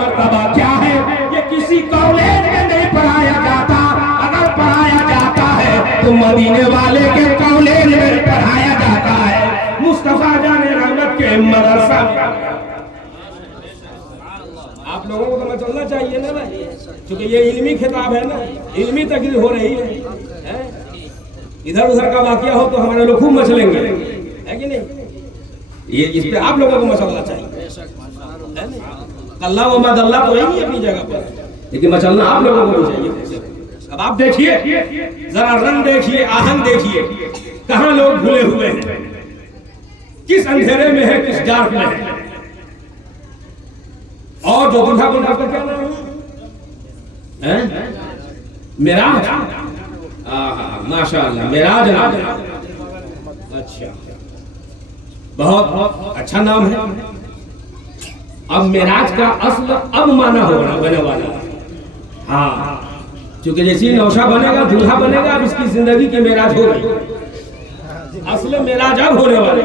मर्तबा क्या है, ये किसी कॉलेज में नहीं पढ़ाया जाता। अगर पढ़ाया जाता है तो मदीने वाले के कॉलेज में पढ़ाया जाता है, मुस्तफा जाने रहमत के मदरसा। आप लोगों को तो चलना चाहिए ना भाई, क्योंकि ये इल्मी खिताब है ना, इल्मी तकरीर हो रही है? इधर उधर का वाकया हो तो हमारे लोग खूब मचलेंगे, है कि नहीं? ये इस पे आप लोगों को मचलना चाहिए। अल्लाह व मदल्ला तो यही अपनी जगह पर, लेकिन मचलना आप लोगों को भी चाहिए। अब आप देखिए, जरा रंग देखिए, आहंग देखिए, कहाँ लोग भूले हुए हैं, किस अंधेरे में है, किस डार्क में है। और जो दूल्हा बुल्हा का क्या नाम है? मेराज। माशाअल्लाह, मेराज नाम है। अच्छा, बहुत अच्छा नाम है। अब मेराज का असल अब माना होगा बने वाला। हाँ, क्योंकि जैसे नौशा बनेगा, दूल्हा बनेगा, अब इसकी जिंदगी की मेराज हो गई। असल मेराज अब होने वाला।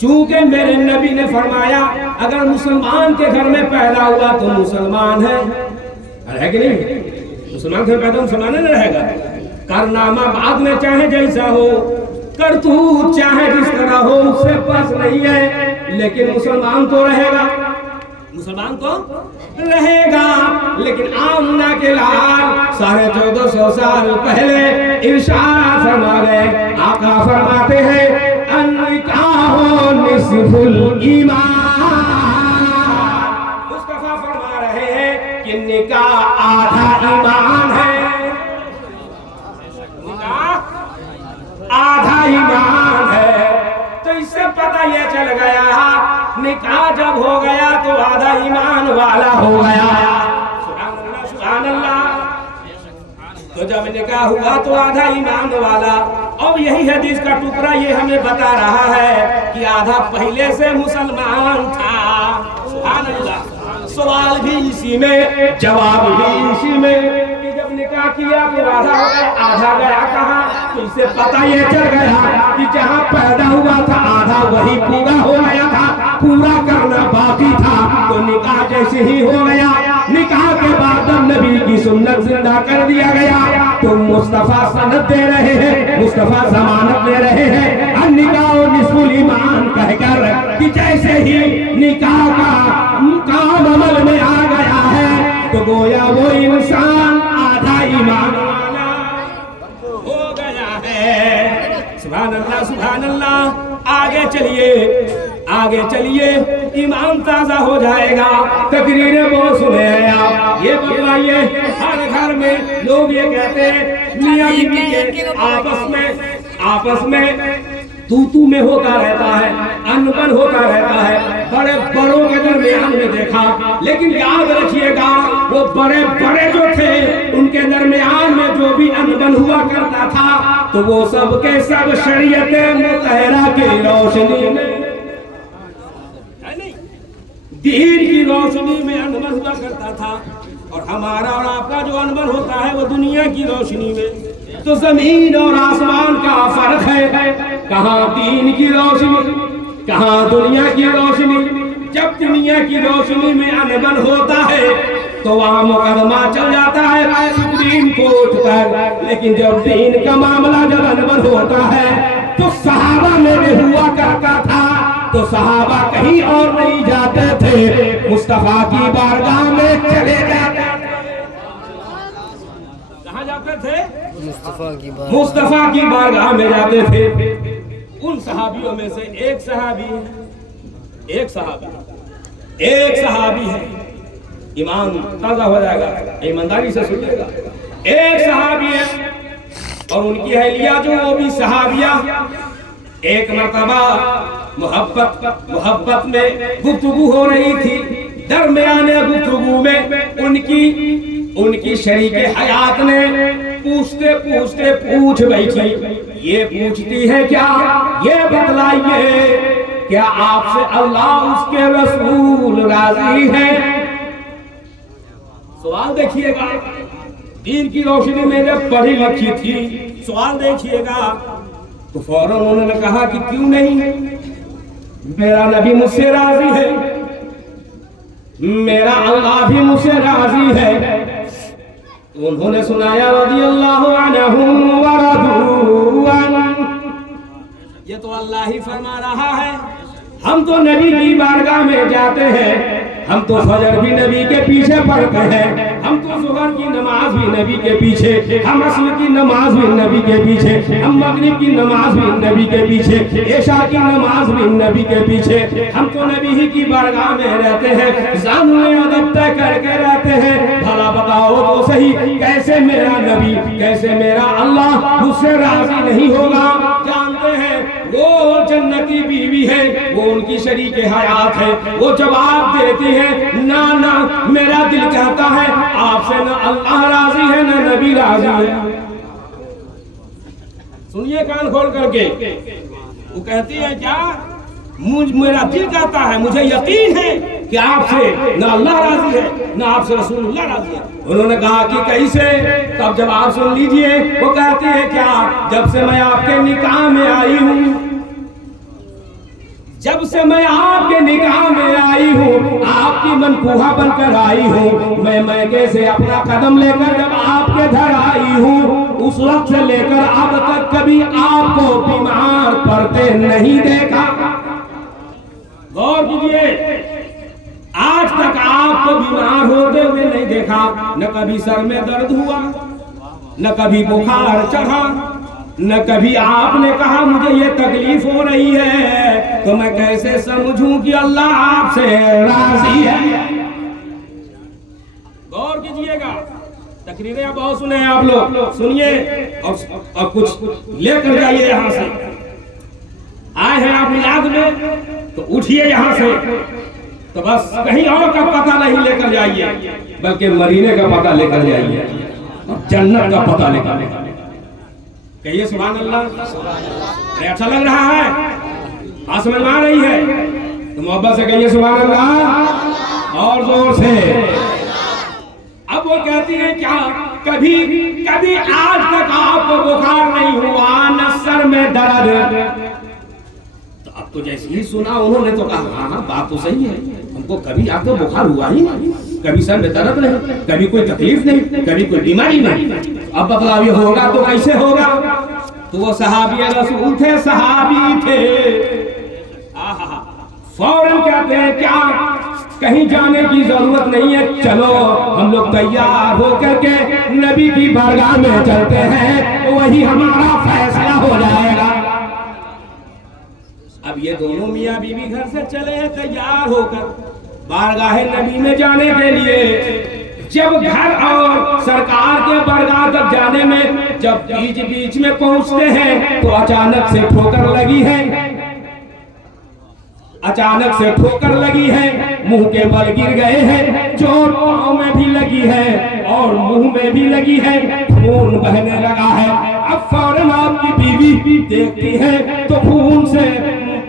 चूंकि मेरे नबी ने फरमाया अगर मुसलमान के घर में पैदा हुआ तो मुसलमान है कि नहीं? मुसलमान घर पैदा मुसलमान नहीं रहेगा। कारनामा बाद में चाहे जैसा हो, करतूत चाहे जिस तरह हो, उससे बस नहीं है, लेकिन मुसलमान तो रहेगा, मुसलमान तो रहेगा। लेकिन आमना के लाल 1450 साल पहले इरशाद फरमा गए, आका फरमाते हैं अन्निकाहो निस्फुल ईमान। मुस्तफा फरमा रहे हैं कि निकाह आधा ईमान है, आधा ईमान है। तो इससे पता यह चल गया निकाह जब हो गया तो आधा ईमान वाला हो गया। सुभान अल्लाह। तो जब निकाह हुआ तो आधा ईमान वाला। और यही हदीस का टुकड़ा ये हमें बता रहा है कि आधा पहले से मुसलमान था। सुभान अल्लाह। सवाल भी इसी में, जवाब भी इसी में। जब निकाह किया तो आधा गया कहाँ? तो इससे पता ये चल गया कि जहाँ पैदा हुआ था आधा वही पूरा हो गया था, पूरा करना बाकी था। तो निकाह जैसे ही हो गया, निकाह के बाद नबी की सुन्नत जिंदा कर दिया गया। तो मुस्तफा सनद दे रहे हैं, मुस्तफा जमानत दे रहे हैं, निकाह निस्फुल ईमान कहकर कि जैसे ही निकाह का काम अमल में आ गया है तो गोया वो इंसान आधा ईमान वाला हो गया है। सुभान अल्लाह, सुभान अल्लाह। आगे चलिए, आगे चलिए, ईमान ताजा हो जाएगा। तकरीरें बहुत सुने हैं आप, ये बताइए हर घर में लोग ये कहते हैं मियां बीवी के आपस में तू में होता रहता है, अनबन होता रहता है, बड़े बड़ों के दरमियान में देखा। लेकिन याद रखिएगा वो बड़े बड़े जो थे उनके दरमियान में जो भी अनबन हुआ करता था तो वो सब के सब शरीयत मुतहरा की रोशनी में, दीन की रोशनी में अनबन हुआ करता था। और हमारा और आपका जो अनबन होता है वो दुनिया की रोशनी में। तो जमीन और आसमान का फर्क है, कहाँ दीन की रोशनी, कहाँ दुनिया की रोशनी। जब दुनिया की रोशनी में अनबन होता है तो वहाँ मुकदमा चल जाता है सुप्रीम कोर्ट पर। लेकिन जब दीन का मामला जब अनबन होता है तो सहाबा में भी हुआ करता था। तो सहाबा कहीं और नहीं जाते थे, मुस्तफा की बारगाह में चले जाते थे। कहाँ जाते थे? मुस्तफा की बारगाह में जाते थे। उन सहाबियों में से एक सहाबी है, ईमान ताजा हो जाएगा, ईमानदारी से सुनिएगा। एक सहाबी है और उनकी अहलिया जो वो भी सहाबिया। एक मर्तबा मोहब्बत में गुफ्तगू हो रही थी, दरमियाने गुफ्तगू में उनकी शरीके हयात ने पूछते पूछते पूछ बैठी। ये पूछती है क्या, ये बतलाइए क्या आपसे अल्लाह उसके रसूल राजी है? सवाल देखिएगा, दीन की रोशनी में जब पढ़ी लिखी थी, सवाल देखिएगा। तो फौरन उन्होंने कहा कि क्यों नहीं, मेरा नबी मुझसे राजी है। मेरा अल्लाह भी मुझसे राजी है। तो उन्होंने सुनाया रज़ियल्लाहु अन्हु व रज़ू अन्हु। ये तो अल्लाह ही फरमा रहा है। हम तो नबी की बारगाह में जाते हैं, हम तो फजर भी नबी के पीछे पढ़ते हैं, हम तो ज़ुहर की नमाज भी नबी के पीछे, हम असर की नमाज भी नबी के पीछे, हम मगरिब की नमाज भी नबी के पीछे, इशा की नमाज भी नबी के पीछे। हम तो नबी ही की बारगाह में रहते हैं, ज़ानुए अदब तय करके रहते हैं। भला बताओ तो सही, कैसे मेरा नबी, कैसे मेरा अल्लाह मुझसे राजी नहीं होगा? जानते हैं वो जन्नती बीवी है, वो उनकी शरीके हयात है। वो जवाब देती है ना ना, मेरा दिल कहता है आपसे न अल्लाह राजी है न नबी राजी है। सुनिए कान खोल करके, वो कहती है क्या? मेरा दिल कहता है, मुझे यकीन है कि आपसे न अल्लाह राजी है न आपसे रसूलुल्लाह राजी है। उन्होंने कहा कि कैसे? तब जवाब सुन लीजिए। वो कहती है क्या? जब से मैं आपके निकाह में आई हूँ, जब से मैं आपके निकाह में आई हूँ, आपकी मनकूहा बनकर आई हूँ, मैं मैके से अपना कदम लेकर जब आपके घर आई हूँ, उस वक्त से लेकर अब तक कभी आपको बीमार पड़ते नहीं देखा। गौर कीजिए, आज तक आपको बीमार होते हुए नहीं देखा। न कभी सर में दर्द हुआ, न कभी बुखार चढ़ा, न कभी आपने कहा मुझे ये तकलीफ हो रही है, तो मैं कैसे समझूं कि अल्लाह आपसे राजी है। गौर कीजिएगा, तकरीरें बहुत सुने आप लोग, सुनिए और कुछ लेकर जाइए। यहाँ से आए हैं आप मिलाद में, तो उठिए यहाँ से, तो बस कहीं और का पता नहीं लेकर जाइए, बल्कि मदीने का पता लेकर जाइए, जन्नत का पता लेकर। कहिए सुभान अल्लाह। अरे अच्छा लग रहा है, बात समझ में आ रही है तो मोहब्बत से कहिए सुभान अल्लाह और जोर से। अब वो कहती है क्या? कभी कभी आज तक आपको बुखार नहीं हुआ, न सर में दर्द। तो अब तो जैसे ही सुना उन्होंने तो कहा हाँ बात तो सही है, हमको कभी आपको बुखार हुआ ही नहीं, कभी सर में दर्द नहीं, कभी कोई तकलीफ नहीं, कभी कोई बीमारी नहीं। अब बतलाओ ये होगा तो कैसे होगा? तो वो सहाबी रसूल थे, सहाबी थे। फौरन कहते हैं क्या? कहीं जाने की जरूरत नहीं है, चलो हम लोग तैयार होकर के नबी की बारगाह में चलते हैं, वही हमारा फैसला हो जाएगा। अब ये दोनों मियाँ बीवी घर से चले हैं तैयार होकर बारगाह नबी में जाने के लिए। जब घर और सरकार के बारगाह तक जाने में जब बीच बीच में पहुंचते हैं तो अचानक से ठोकर लगी है, अचानक से ठोकर लगी है, मुंह के बल गिर गए हैं, चोट पांव में भी लगी है और मुंह में भी लगी है, खून बहने लगा है। अब फौरन आपकी बीवी देखती है तो खून से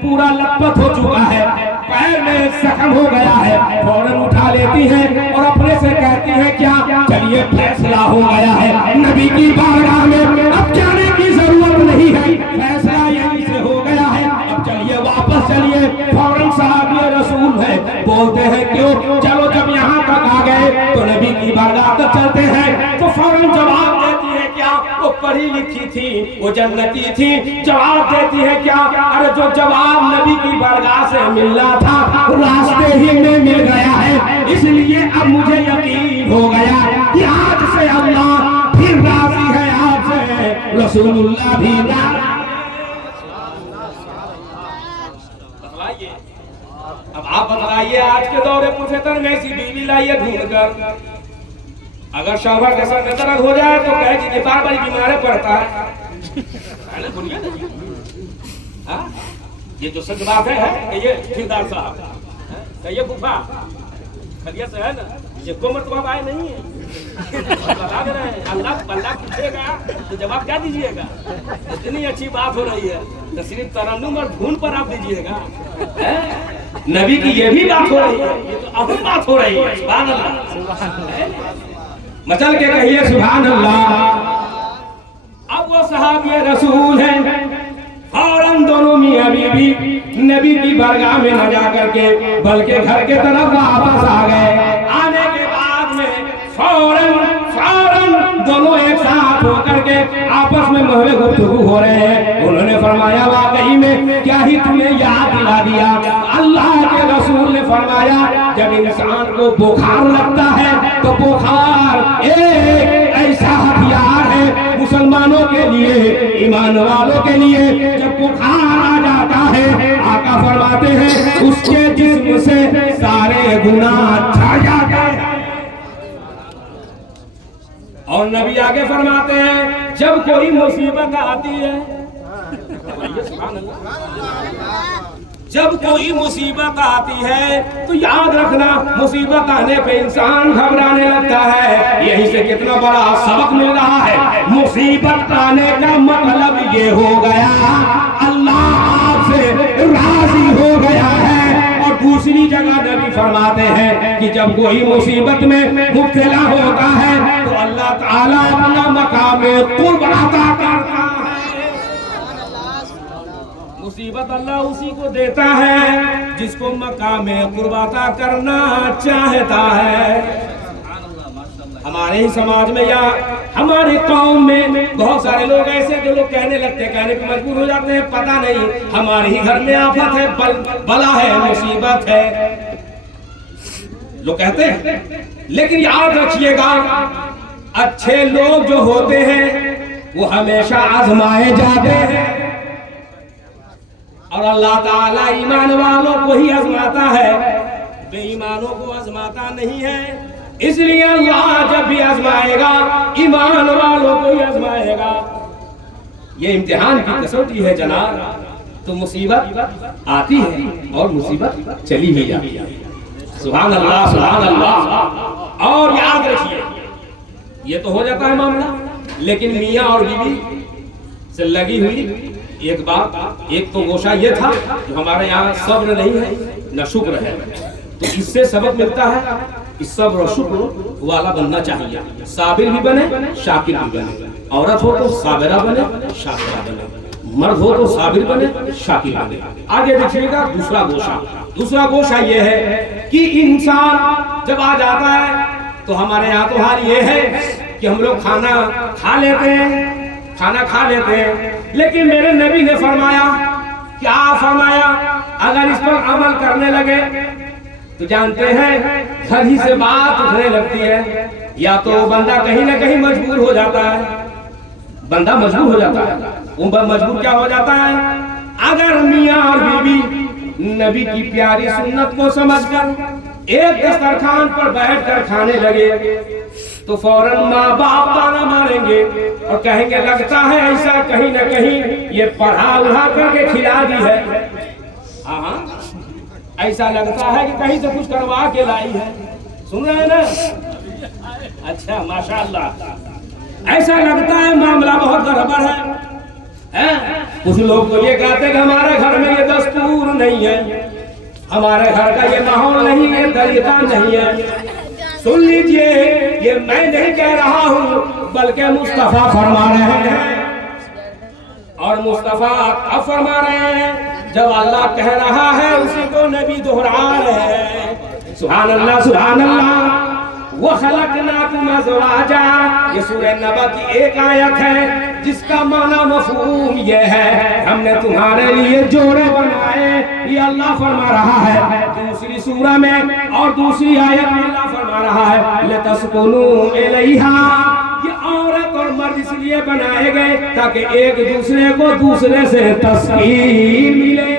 पूरा लथपथ हो चुका है, पैर में जख्म हो गया है, फौरन उठा लेती है और अपने से कहती है क्या? चलिए फैसला हो गया है, नबी की बारगाह में अब जाने की जरूरत नहीं है, फैसला यहीं से हो गया है, अब चलिए वापस चलिए। फौरन सहाबी रसूल है, बोलते हैं क्यों? चलो जब यहाँ तक आ गए तो नबी की बारगाह तक चलते हैं। तो फौरन जवाब देती है क्या? वो पढ़ी लिखी थी, वो जन्नती थी, जवाब देती है क्या? अरे जो जवाब नबी की बारगाह से मिलना था रास्ते ही में मिल गया है, इसलिए अब मुझे यकीन हो गया कि आज से अल्लाह फिर राजी है, आपसे रसूलुल्लाह भी राजी। अब आप बताइए, आज के दौरे पुरफितर में ऐसी बीवी लाइए ढूंढकर, अगर शौहर के साथ दर्द हो जाए तो कहे कि बार बार बीमार पड़ता है ना, बोलिए ना। ये तो सच बात है। ये ठेकेदार साहब, ये गुफा खलिया से है ना, ये कोमर तो आए नहीं है, बता दे रहे हैं। अल्लाह पूछेगा तो जवाब क्या दीजिएगा? इतनी अच्छी बात हो रही है तो सिर्फ तरन्नुम और धुन पर आप दीजिएगा। नबी की ये भी बात हो रही है, ये तो अपनी बात हो रही है। सुभान अल्लाह, मचल के कहिए सुभान अल्लाह। अब वो सहाबी रसूल हैं, फौरन दोनों मियां बीवी नबी की बरगाह में न जा करके बल्कि घर के तरफ वापस आ गए। आने के बाद में फौरन दोनों एक साथ होकर के आपस में महवे गुफ्तगू हो रहे हैं। उन्होंने फरमाया वाकई में क्या ही तुम्हें याद दिला दिया। अल्लाह के रसूल ने फरमाया जब इंसान को बुखार लगता है तो बुखार एक ऐसा हथियार है मुसलमानों के लिए, ईमान वालों के लिए। जब बुखार आ जाता है आका फरमाते हैं उसके जिस्म से सारे गुनाह छा जाते हैं। और नबी आगे फरमाते हैं जब कोई मुसीबत आती है, जब कोई मुसीबत आती है तो याद रखना मुसीबत आने पे इंसान घबराने लगता है। यहीं से कितना बड़ा सबक मिल रहा है। मुसीबत आने का मतलब ये हो गया अल्लाह आपसे राजी हो गया है। और दूसरी जगह नबी फरमाते हैं कि जब कोई मुसीबत में मुब्तला होता है तो अल्लाह ताला अपना मकाम कुर्ब अता करता है। मुसीबत अल्लाह उसी को देता है जिसको मकाम कुर्ब अता करना चाहता है। हमारे ही समाज में या हमारे कौम में बहुत सारे लोग ऐसे जो लोग कहने लगते हैं, कहने पे मजबूर हो जाते हैं, पता नहीं हमारे ही घर में आफत है, बला है, मुसीबत है, लोग कहते हैं। लेकिन याद रखिएगा अच्छे लोग जो होते हैं वो हमेशा आजमाए जाते हैं और अल्लाह ताला ईमान वालों को ही आजमाता है, बेईमानों को आजमाता नहीं है। इसलिए अल्लाह जब भी आजमाएगा ईमान वालों को ही आजमाएगा। ये इम्तिहान की कसौटी है जनाब। तो मुसीबत आती है और मुसीबत चली ही जाती है। सुभान अल्लाह, सुभान अल्लाह। और याद रखिए ये तो हो जाता है मामला, लेकिन मियाँ और बीवी से लगी हुई एक बात, एक तो गोशा ये था जो हमारे यहाँ सब्र नहीं है न शुक्र है। तो इससे सबक मिलता है कि सब्र और शुक्र वाला बनना चाहिए। साबिर भी बने, शाकिर भी बने। औरत हो तो साबिरा बने, शाकिरा बने। मर्द हो तो साबिर बने, शाकिर बने। आगे देखिएगा दूसरा गोशा ये है कि इंसान जब आ जाता है तो हमारे यहाँ तो हाल ये है कि हम लोग खाना खा लेते हैं, लेकिन मेरे नबी ने फरमाया, क्या फरमाया, अगर इस पर अमल करने लगे तो जानते हैं घर ही से बात उठने लगती है। या तो बंदा कहीं ना कहीं मजबूर हो जाता है, बंदा मजबूर हो जाता है। वो मजबूर क्या हो जाता है, अगर मियाँ और बीवी नबी की प्यारी सुन्नत को समझकर एक दस्तरखान पर बैठकर खाने लगे तो फौरन माँ बाप ताना मारेंगे और कहेंगे लगता है ऐसा कहीं ना कहीं ये पढ़ा उड़ा करके खिला दी है। हाँ, ऐसा लगता है कि कहीं से कुछ करवा के लाई है। सुन रहे हैं ना? अच्छा, माशाअल्लाह। ऐसा लगता है मामला बहुत गड़बड़ है। कुछ लोग तो ये कहते हैं कि हमारे घर में ये दस्तूर नहीं है, हमारे घर का ये माहौल नहीं है, तरीका नहीं है। सुन लीजिए, ये मैं नहीं कह रहा हूँ बल्कि मुस्तफा फरमा रहे हैं। और मुस्तफा अब फरमा रहे हैं जब अल्लाह कह रहा है उसी को नबी दोहरा रहे हैं। सुभान अल्लाह, सुभान अल्लाह। वो खलकनाकुम अज़वाजा, ये सूरह नबा की एक आयत है जिसका माना मफहूम ये है हमने तुम्हारे लिए जोड़े बनाए। ये अल्लाह फरमा रहा है दूसरी सूरह में, और दूसरी आयत में अल्लाह फरमा रहा है लितस्कुनू इलैहा। ये औरत और मर्द इसलिए बनाए गए ताकि एक दूसरे को दूसरे से तस्कीन मिले।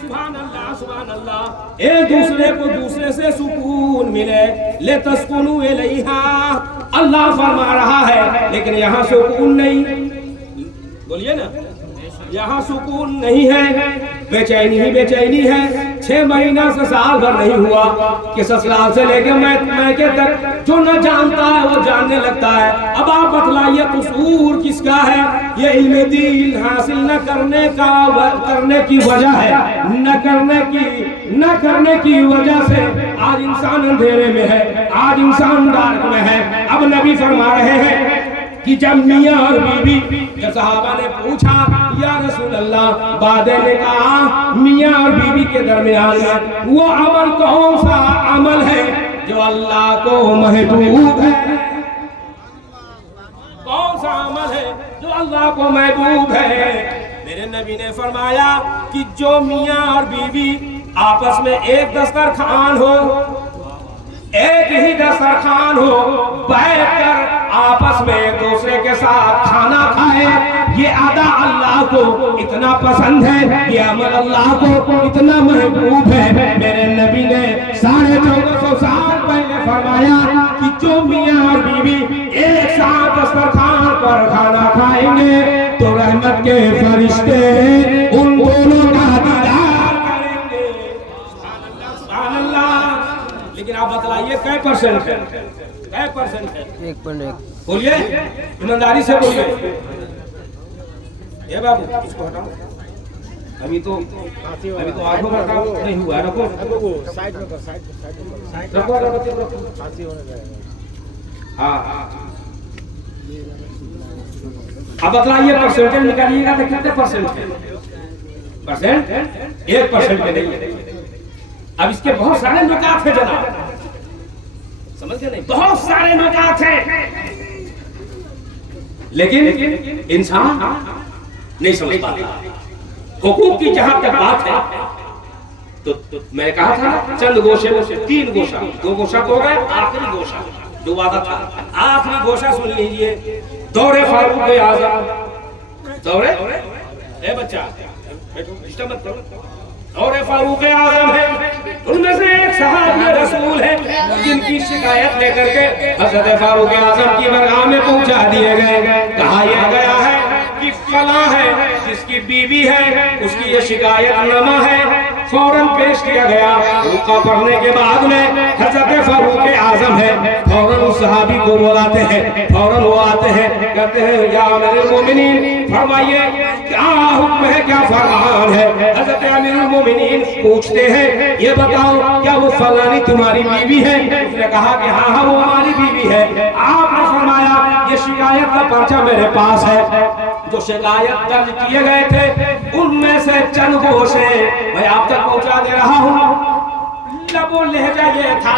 सुभान अल्लाह, सुभान अल्लाह। एक दूसरे को दूसरे से सुकून मिले। लितस्कुनू इलैहा अल्लाह फरमा रहा है, लेकिन यहाँ सुकून नहीं। बोलिए ना, यहाँ सुकून नहीं है, बेचैनी ही बेचैनी है। 6 महीना से साल भर नहीं हुआ कि ससुराल से लेके मैके तक जो न जानता है वो जानने लगता है। अब आप बतलाइए कसूर किसका है? ये इल्म दीन हासिल न करने की वजह है, न करने की वजह से आज इंसान अंधेरे में है, आज इंसान डार्क में है। अब नबी फरमा रहे हैं कि जब मियाँ और बीवी, जब सहाबा ने पूछा या रसूल अल्लाह, वादे ने कहा मियाँ और बीवी के दरमियान में वो अमल कौन सा अमल है जो अल्लाह को महबूब है? कौन सा अमल है जो अल्लाह को महबूब है? मेरे नबी ने फरमाया कि जो मियाँ और बीवी आपस में एक दस्तरखान हो, एक ही दस्तरखान हो, बैठकर आपस में एक दूसरे के साथ खाना खाए, ये अदा अल्लाह को इतना पसंद है, ये अमल अल्लाह को इतना महबूब है। मेरे नबी ने 1450 साल पहले फरमाया कि जो मियाँ और बीवी एक साथ दस्तरखान पर खाना खाएंगे तो रहमत के फरिश्ते उन दोनों का दीदार करेंगे। सुभान अल्लाह। लेकिन आप बतलाइए कै परसेंट है? कै परसेंट है? 1.1। बोलिए, ईमानदारी से बोलिए। ये बाबू इसको हटाओ, अभी तो आंखों का काम नहीं हुआ। रखो साइड में, साइड रखो हाँ। अब बतलाइए परसेंटेज निकालिएगा तो कितने परसेंट है? परसेंट 1% के नहीं। अब इसके बहुत सारे नुकात है जनाब, समझ गए नहीं? बहुत सारे नुकात हैं, लेकिन इंसान नहीं समझ पाता। हुकूक की जहां तक बात है तो मैं कहा था चंद गोशे, 3 गोशा, 2 गोशा तो हो गए, आखिरी गोशा जो वादा था, आखिरी गोशा सुन लीजिए। दौरे फारूक आज़म, दौरे ए बच्चा डिस्टर्ब मत करो, दौरे फारूक आज़म है, उनमें से एक सहाबी रसूल है जिनकी शिकायत लेकर के हज़रत फारूक आज़म की बरगाह में पहुंचा दिए गए। कहा यह गया है कि फला है जिसकी बीवी है उसकी ये शिकायत नमा है। फौरन पेश किया गया। रुका पढ़ने के बाद में हज़रत फारूक आज़म है, फौरन उस सहाबी को बुलाते हैं। फौरन वो आते हैं, कहते हैं या अमीरुल मोमिनीन फरमाइए क्या हुक्म है, क्या फरमान है? हज़रत अमीरुल मोमिनीन पूछते हैं ये बताओ क्या वो फलानी तुम्हारी बीवी है? उसने कहा कि हाँ हाँ वो हमारी बीवी है। आपने फरमाया ये शिकायत का पर्चा मेरे पास है। जो शिकायत दर्ज किए गए थे उनमें से चंद गोशे मैं आप तक पहुंचा दे रहा हूँ। लबो लहजा ये था,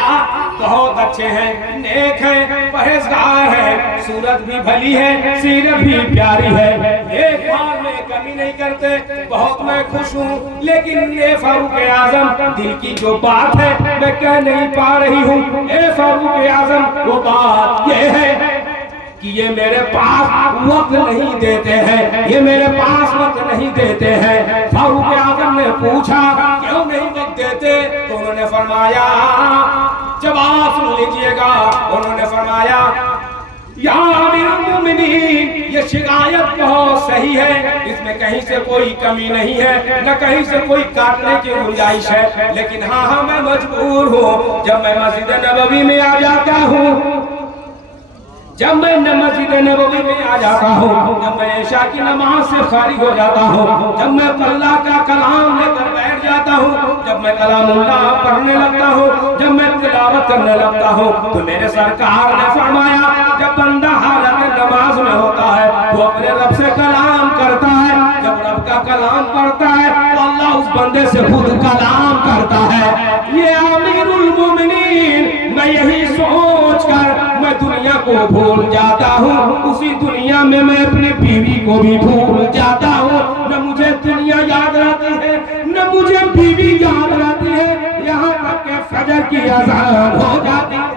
बहुत अच्छे हैं, नेक है, परहेजगार है, सूरत भी भली है, सीरत भी प्यारी है, एक बार में कमी नहीं करते, बहुत मैं खुश हूँ। लेकिन ये फारूक आज़म दिल की जो बात है मैं कह नहीं पा रही हूँ। ए फारूक आज़म वो बात ये है कि ये मेरे पास वक्त नहीं देते हैं, ये मेरे पास वक्त नहीं देते हैं। फारूक आज़म ने पूछा क्यों नहीं वक्त देते? तो उन्होंने फरमाया, जवाब सुन लीजिएगा, उन्होंने फरमाया या अमीरुल मोमिनीन ये शिकायत बहुत सही है, इसमें कहीं से कोई कमी नहीं है, न कहीं से कोई काटने की गुंजाइश है। लेकिन हाँ हाँ मैं मजबूर हूँ, जब मैं मस्जिद नबवी में आ जाता हूँ, जब मैं मस्जिद नबवी में आ जाता हूँ, जब मैं इशा की नमाज से फारिग हो जाता हूँ, जब मैं अल्लाह का कलाम लेकर बैठ जाता हूँ, जब मैं कलामुल्लाह पढ़ने लगता हूँ, जब मैं तिलावत करने लगता हूँ, तो मेरे सरकार ने फरमाया जब बंदा हालत नमाज में होता है वो अपने रब से कलाम करता है। जब रब का कलाम पढ़ता है तो अल्लाह उस बंदे से खुद कलाम करता है। ये अमीरुल मोमिनीन मैं यही सोच कर मैं दुनिया को भूल जाता हूँ, उसी दुनिया में मैं अपनी बीवी को भी भूल जाता हूँ। न मुझे दुनिया याद रहती है न मुझे बीवी याद रहती है, यहाँ तक के फजर की अज़ान हो जाती है।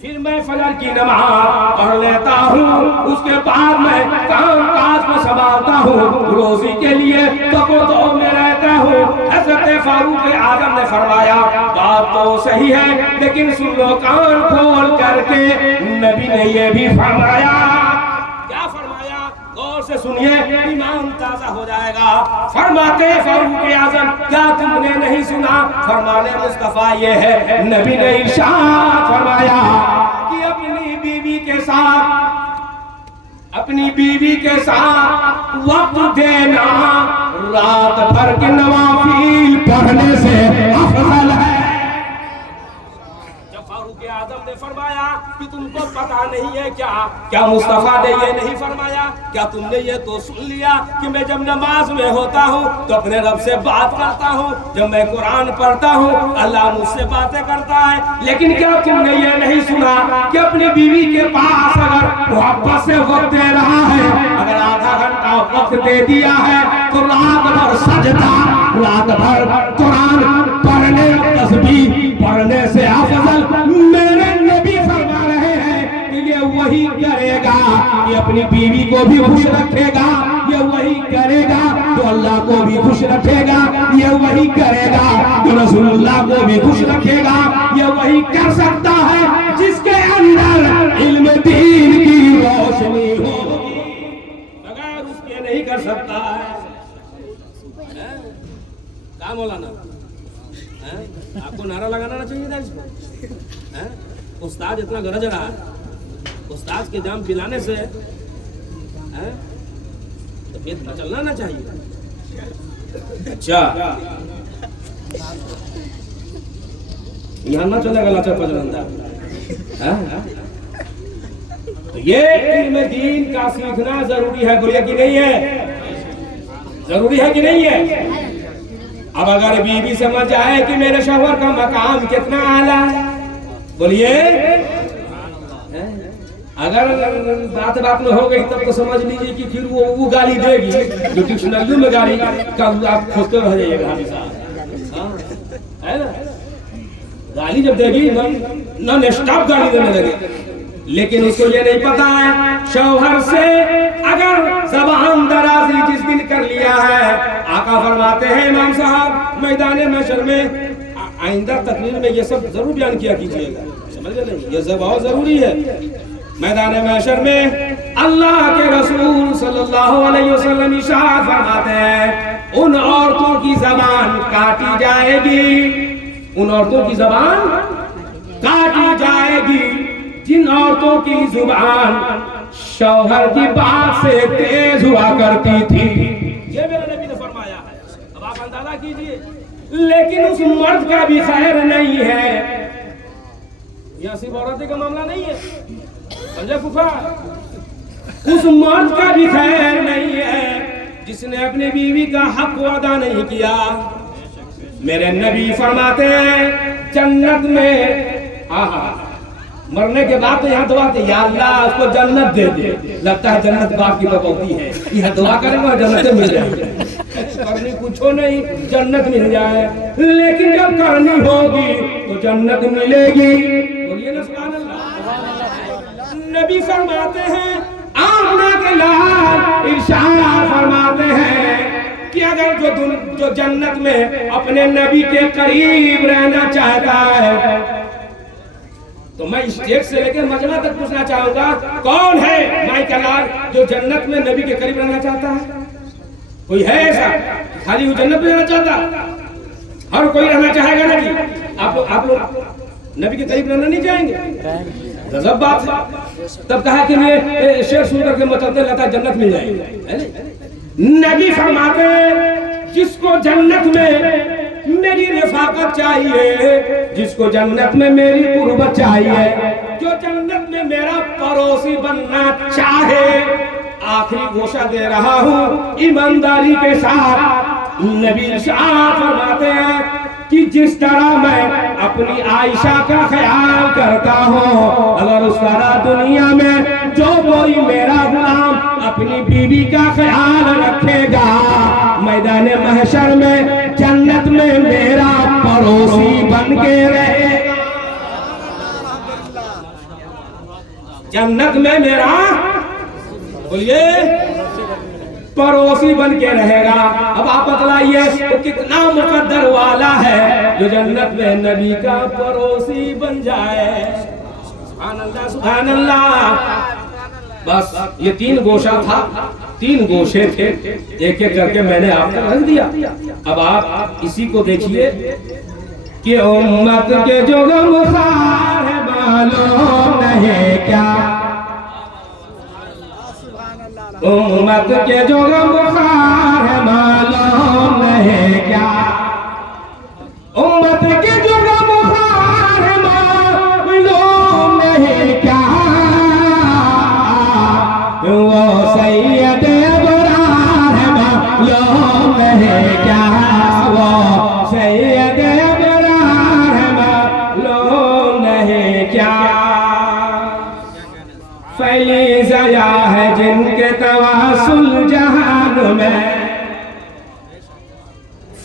फिर मैं फजर की नमाज पढ़ लेता हूँ, उसके बाद मैं काम काज को संभालता हूँ, रोजी के लिए तो में रहता हूँ। हज़रत फारूक आज़म ने फरमाया बात तो सही है, लेकिन सुन लो कान खोल करके, नबी ने ये भी फरमाया। क्या फरमाया? गौर से सुनिए, ईमान ताजा हो जाएगा। फरमाते फारूक आज़म क्या तुमने नहीं सुना? फरमाने मुस्तफा ये है, नबी ने इरशाद फरमाया कि अपनी बीवी के साथ वक्त देना रात भर के नवाफिल पढ़ने से अफजल है। जब फारूक आज़म ने फरमाया कि तुमको पता नहीं है क्या मुस्तफा ने ये नहीं फरमाया? क्या तुमने ये तो सुन लिया कि मैं जब नमाज में होता हूँ तो अपने रब से बात करता हूँ, जब मैं कुरान पढ़ता हूँ अल्लाह मुझसे बातें करता है। लेकिन क्या तुमने ये नहीं सुना कि अपनी बीवी के पास अगर मोहब्बत से वक्त दे रहा है, अगर आधा घंटा वक्त दे दिया है तो रात भर सजदा, रात भर कुरान पढ़ने, तस्बीह पढ़ने से अफजल मेरे नबी फरमा रहे हैं कि ये वही करेगा कि अपनी बीवी को भी खुश रखेगा, ये वही करेगा तो अल्लाह को भी खुश रखेगा, ये वही करेगा तो रसूलुल्लाह को भी खुश रखेगा, ये वही कर सकता है जिसके अंदर इल्म दीन की रोशनी होगी, अगर उसके नहीं कर सकता है। क्या मौलाना, आपको नारा लगाना चाहिए था इसको। उस्ताद इतना गरज रहा है, उस्ताद के जाम पिलाने से तो पेट चलना ना चाहिए। अच्छा यहाँ ना चलेगा लाचा पजरंदा। तो ये इल्म दीन का सीखना जरूरी है, बोलिए कि नहीं है? जरूरी है कि नहीं है? अब अगर बीवी समझ आए कि मेरे शौहर का मकाम कितना आला है, बोलिए, अगर बात में हो गई तब तो समझ लीजिए कि फिर वो गाली देगी जो डिक्शनरी में गाली का आप खोजते रह जाइएगा हमेशा, है ना? गाली जब देगी नॉन स्टॉप गाली देने लगे, लेकिन उसको ये नहीं पता है शौहर से अगर जबान दराजी जिस दिन कर लिया है, आका फरमाते हैं इमाम साहब मैदान महशर में आइंदा तकरीर में ये सब जरूर बयान किया कीजिएगा, समझ गए नहीं? ये बहुत जरूरी है। मैदान महशर में अल्लाह के रसूल सल्लल्लाहु अलैहि वसल्लम इरशाद फरमाते हैं उन औरतों की जबान काटी जाएगी, उन औरतों की जबान काटी जाएगी जिन औरतों की जुबान शौहर की बात से तेज हुआ करती थी। ये मेरे नबी ने फरमाया है, अब आप अंदाजा कीजिए। लेकिन उस मर्द का भी खैर नहीं है, यह सिर्फ औरत का मामला नहीं है, समझे फूफा? उस मर्द का भी खैर नहीं है जिसने अपनी बीवी का हक अदा नहीं किया। मेरे नबी फरमाते हैं जन्नत में मरने के बाद तो यहाँ दुआ थे, या अल्लाह उसको जन्नत दे दे। लगता है जन्नत बाप की बकौती है, यहाँ दुआ करेंगे और जन्नत मिल जाएगी। करनी कुछो नहीं, जन्नत मिल जाए, लेकिन जब करनी होगी तो जन्नत मिलेगी। बोलिए ना सुभान अल्लाह। नबी फरमाते हैं आमना के लाल इरशाद फरमाते हैं कि अगर जो जन्नत में अपने नबी के करीब रहना चाहता है तो मैं स्टेज से लेकर मजमा तक पूछना चाहूंगा, कौन है माइकलाल जो जन्नत में नबी के करीब रहना चाहता है? कोई है ऐसा? खाली वो जन्नत में रहना चाहता? हर कोई रहना चाहेगा ना जी? आप लोग नबी के करीब रहना नहीं चाहेंगे? गजब बात है। तब कहा कि मैं शेर सुन करके मचलते रहता है जन्नत मिल जाएगी। नबी फरमाते जिसको जन्नत में मेरी रिफाकत चाहिए, जिसको जन्नत में मेरी कुर्बत चाहिए, जो जन्नत में मेरा पड़ोसी बनना चाहे, आखिरी घोषणा दे रहा हूँ ईमानदारी के साथ। नबी साहब फरमाते हैं कि जिस तरह मैं अपनी आयशा का ख्याल करता हूँ, अगर उस तरह दुनिया में जो कोई मेरा गुलाम अपनी बीवी का ख्याल रखेगा, मैदान महशर में जन्नत में मेरा पड़ोसी बन के रहेगा। जन्नत में मेरा, बोलिए, पड़ोसी बन के रहेगा। अब आप बतलाइए तो कितना मुकद्दर वाला है जो जन्नत में नबी का पड़ोसी बन जाए। सुभान अल्लाह, सुभान अल्लाह। बस ये 3 गोशा था, 3 गोशे थे, एक एक करके मैंने आपको रख दिया। अब आप इसी को देखिए कि उम्मत के जो गमखार है मालूम नहीं क्या, उम्मत के जो गमखार है मालूम नहीं क्या, उम्मत के जो गमखार है मालूम नहीं क्या,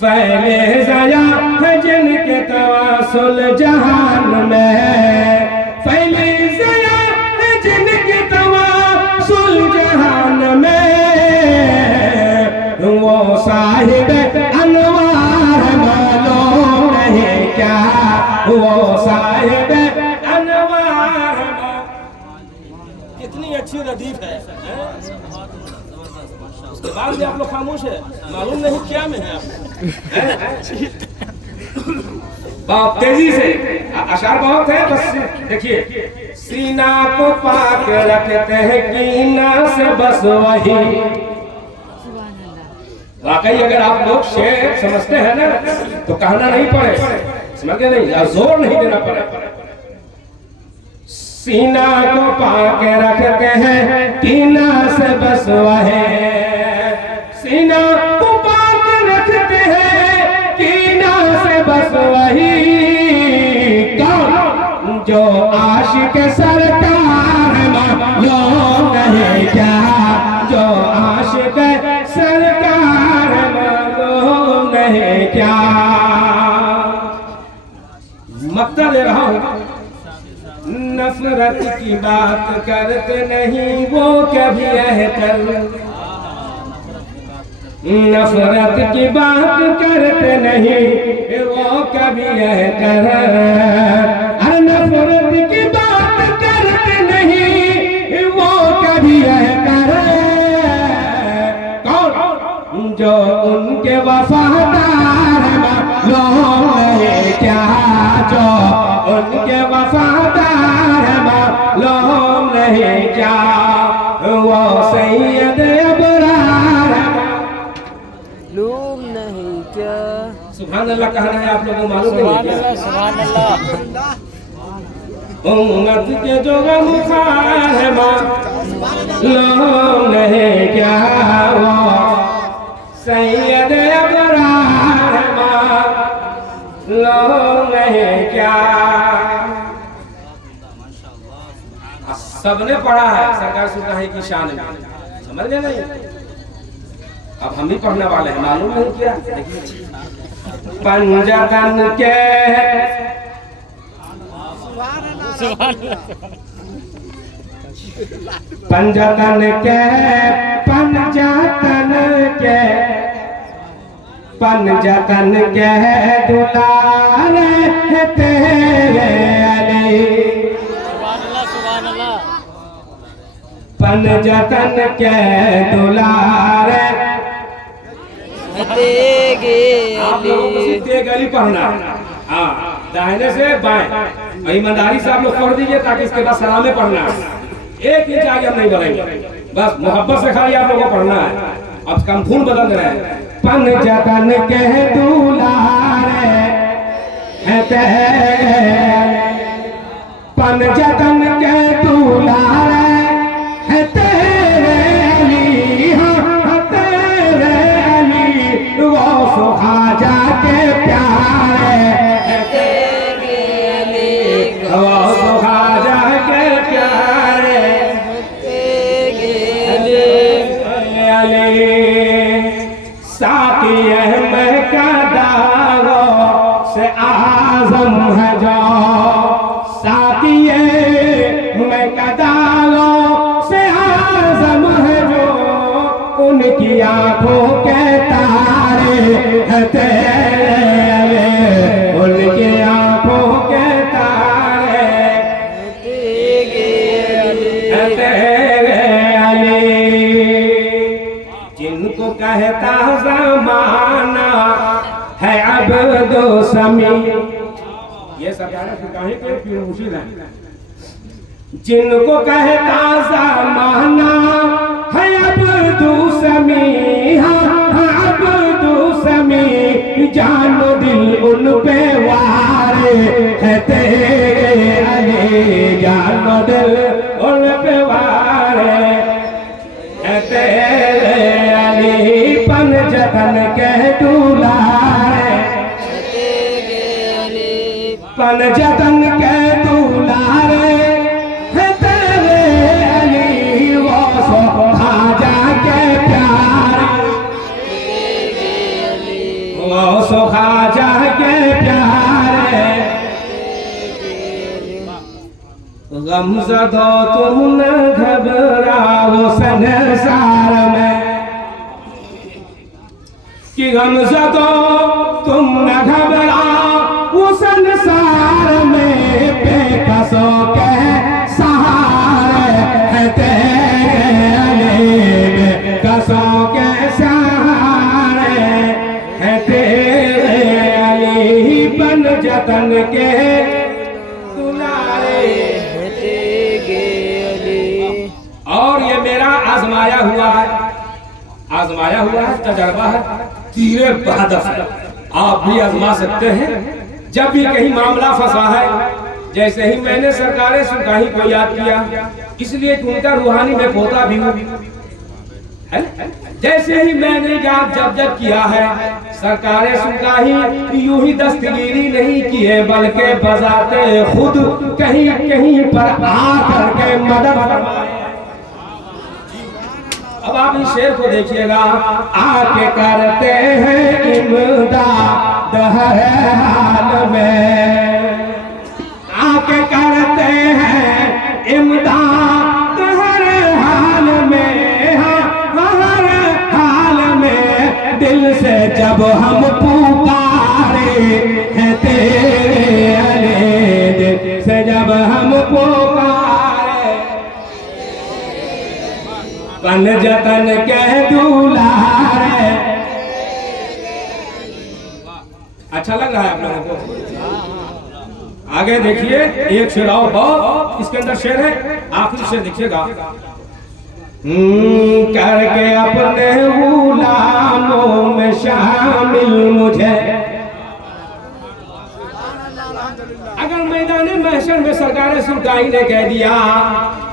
फैले ज़या है जिनके तवासुल जहान में, फैले ज़या है जिनके तवासुल जहान में, वो साहिब अनवार मालूम नहीं क्या, वो साहिब अनवार। कितनी अच्छी रदीफ है, उसके बाद भी आप लोग खामोश है, मालूम नहीं क्या में है आप। बहुत तेजी से अशार बहुत है, बस देखिए। सीना को पाक रखते हैं कीना से बस वही। वाकई अगर आप लोग शेर समझते हैं ना तो कहना नहीं पड़े, समझ गए नहीं, या जोर नहीं देना पड़े। सीना को पाक रखते हैं कीना से बस वही, सीना को पाक रखते हैं कीना से बस वही। कौन जो आशिक सरकार मालूम नहीं क्या, जो आशिक सरकार मालूम नहीं क्या। मक्ता दे रहा हूं, नफरत की बात करते नहीं वो कभी अहतर, नफरत की बात करते नहीं वो कभी अहतर, अरे नफरत की बात करते नहीं वो कभी अहतर। कौन जो उनके वफादार मालूम है क्या, जो उनके वफादार मालूम नहीं क्या, वो सैयद अबरार मालूम नहीं क्या। सुभान अल्लाह कहना है, आप लोगों को मालूम नहीं क्या? सुभान अल्लाह। उम्मत के जो गमखार है मालूम नहीं क्या, वो सैयद अबरार है मालूम नहीं क्या। सबने पढ़ा है, सरकार सुनता है की शान है, समझ गए नहीं? अब हम ही पढ़ने वाले हैं, मालूम नहीं क्या। पंजतन के पंजतन के पंजतन के पंजतन के दुलारे तेरे अली, पंजतन के दुलारे आप लोगों को सिर्फ तेग अली पढ़ना, हाँ दाहिने से बाएं, ईमानदारी से आप लोग पढ़ दीजिए ताकि इसके बाद सलामे पढ़ना है। एक इंच आगे हम नहीं बढ़ेंगे, बस मोहब्बत से खाली आप लोगों को पढ़ना है। अब कम खून बदल रहे हैं। पंजतन के दुलारे हैं तेरे, पंजतन के दुलारे हैं तेरे अली, हाँ तेरे अली, वो ख्वाजा के प्यारे हैं तेरे अली, वो ख्वाजा के प्यारे अली। साकी अहमद का दागो से आजम है जो, साकी अहमद का दागो से आजम है जो, उनकी आंखों के तारे हैं तेरे, उनकी आंखों के तारे हैं तेरे अली। जिनको कहता ज़माना है अब्दो समी, ये सब कहीं के पीर मुर्शिद हैं। जिनको कहता ज़माना है अब्दो समी, हाँ अब्दो समी, जानो दिल उन पे वारे है तेरे अली, जानो दिल उन पे वारे है तेरे अली। पंजतन के दुलारे, पंजतन के दुलारे है तेरे अली, वो ख्वाजा के प्यारे, वो गौसो ख्वाजा के प्यारे गमज़दो तुम न घबराओ संसार में कि गमज़दो तुम न घबराओ संसार में बेकसों के सहारे है तेरे बेकसों के सहारे है तेरे अली बन जतन के और ये मेरा आजमाया हुआ है तजर्बा है, तीरे बहादुर है। आप भी आजमा सकते हैं जब भी कहीं मामला फंसा है। जैसे ही मैंने सरकारें सुनकाही को याद किया, इसलिए कि उनका रूहानी में पोता भी हूँ। जैसे ही मैंने याद जब किया है, सरकारें सुनकाही यूं ही दस्तगीरी नहीं की है, बल्कि बजाते खुद कहीं कहीं पर आकर के मदद फरमाए। अब आप इस शेर को देखिएगा। आके करते हैं इमदाद हर हाल में, आके करते हैं इमदाद हर हाल में, हर हाल में दिल से जब हम पुकारे हैं तेरे अली, दिल से जब हम पुकारे बन जतन के दुलारे। अच्छा लग रहा है आप लोगों को? आगे देखिए एक शेर और बहुत इसके अंदर शेर है, आखिरी शेर देखिएगा। करके अपने गुलामों में शामिल मुझे। अगर मैदान महशर में सरकार सुल्तानी ने कह दिया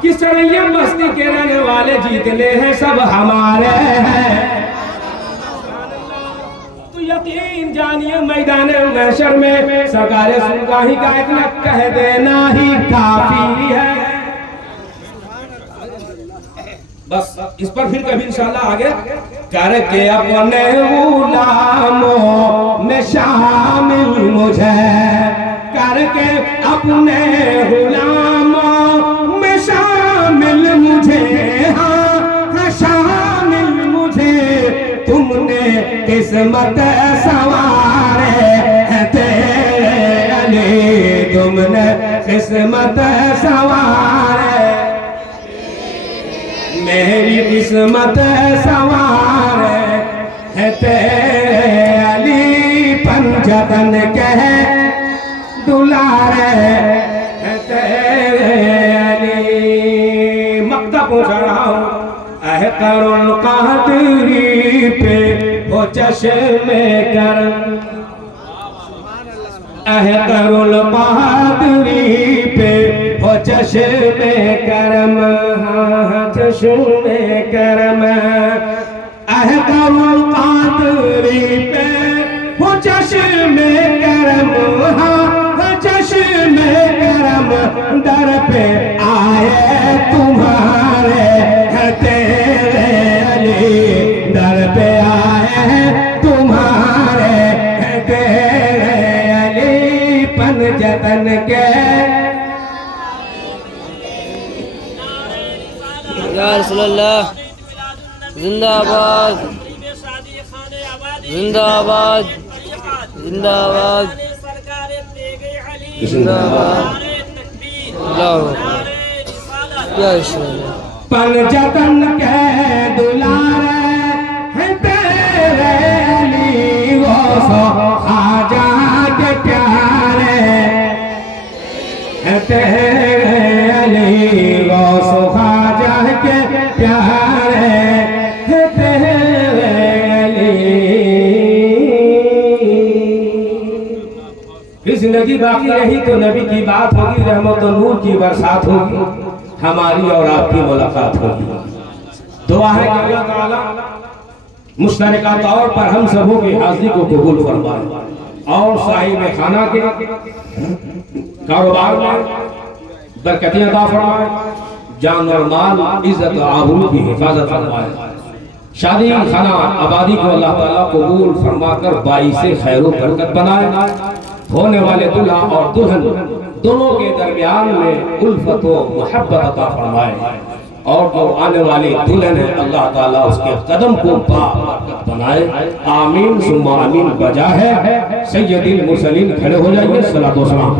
कि सरैया बस्ती के रहने वाले जीतने हैं सब हमारे हैं, तो यकीन जानिए मैदान महशर में सरकार सुल्तानी का इतना कह देना ही काफी है। बस इस पर फिर कभी इंशाल्लाह आगे। करके अपने गुलामों में शामिल मुझे, करके अपने गुलामों में शामिल मुझे, हाँ शामिल मुझे। तुमने किस्मत सवारे है तेरे अली, तुमने किस्मत सवारे, मेरी किस्मत सवारे है तेरे अली, पंजतन के दुलारे है तेरे अली। मक्ता पहुंचा रहा हूँ। करुल कादरी पे हो चश्मे करम, करुल कादरी पे हो चश्मे करम, हाँ चश्मे करम। करुल कादरी पे हो चश्मे करम, हाँ चश्मे करम। दर पे आए तुम्हारे है तेरे अली, दर पे आए तुम्हारे है तेरे अली, पंजतन के। या रसूलल्लाह जिंदाबाद जिंदाबाद जिंदाबाद जिंदाबाद। पंजतन के दुलारे है तेरे अली, वो सो ख्वाजा के प्यारे है तेरे अली, वो सो ख्वाजा के प्यारे है तेरे अली। जिंदगी बाकी रही तो नबी की बात होगी, रहमत और नूर की बरसात होगी, हमारी और आपकी मुलाकात होगी। दुआ है कि अल्लाह ताला मुश्तरका तौर पर हम सबों की हाजिरी को कबूल फरमाए और साहिब खाना के कारोबार में बरकतें अता फरमाए, जान और माल, इज्जत और आबरू की हिफाजत फरमाए। शादी खाना आबादी को अल्लाह ताला कबूल फरमाकर बाइसे खैर व बरकत बनाए। होने वाले दूल्हा और दुल्हन दोनों के दरमियान में उल्फत व मोहब्बत अता फरमाए और जो आने वाली दुल्हन है अल्लाह ताला उसके कदम को बरकत बनाए। आमीन सुम्मा आमीन। बजा है सैयदुल मुरसलीन, खड़े हो जाइए। सलातो सलाम।